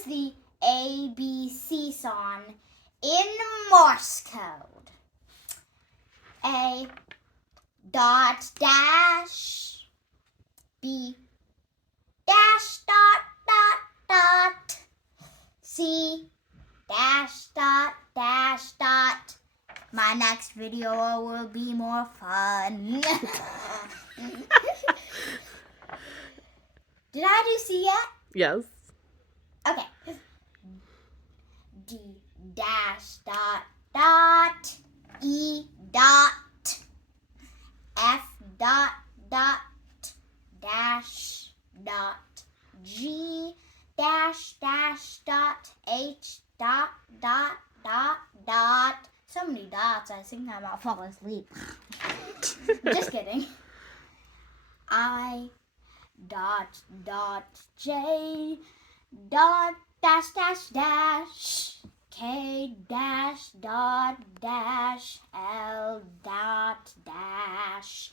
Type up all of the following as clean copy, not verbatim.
is the ABC song in Morse code. A dot dash, B dash dot dot dot, C dash dot dash dot. My next video will be more fun. Did I do C yet? Yes. Okay. D dash dot dot, E dot, F dot dot, dash dot, G dash dash dot, H dot dot dot dot. So many dots, I think I might fall asleep. Just kidding. I dot dot, J dot dash dash dash, K dash dot dash, L dot dash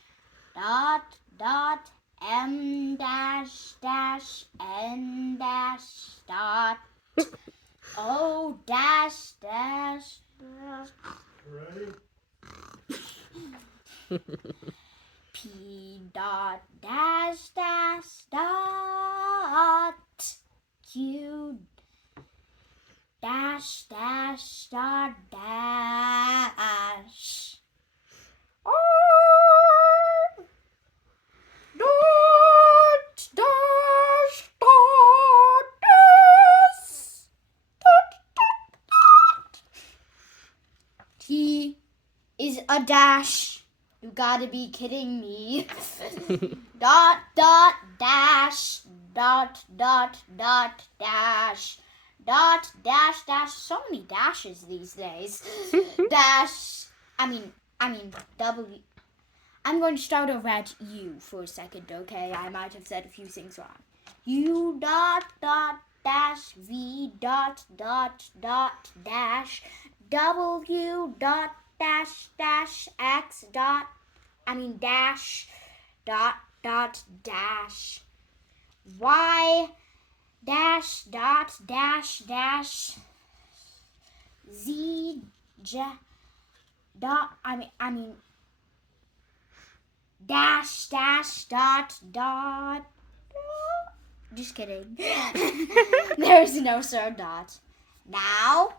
dot dot, M dash dash, N dash dot, O dash dash dash, P dot dash dash dot, Q dash dash dot dash, R dot dash dot S dot dot dot. T is a dash. You gotta be kidding me. Dot dot dash dot dot dot dash dot dash dash. So many dashes these days. Dash. I mean W. I'm going to start over at U for a second, okay? I might have said a few things wrong. U dot dot dash, V dot dot dot dash, W dot dash dash, X dot, dash dot dot dash, Y dash dot dash dash, Z dot, dash dash dot dot. Just kidding. There's no third dot. Now,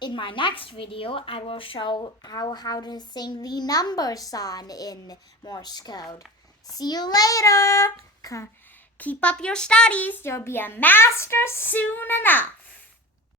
in my next video, I will show how to sing the number song in Morse code. See you later. Keep up your studies. You'll be a master soon enough.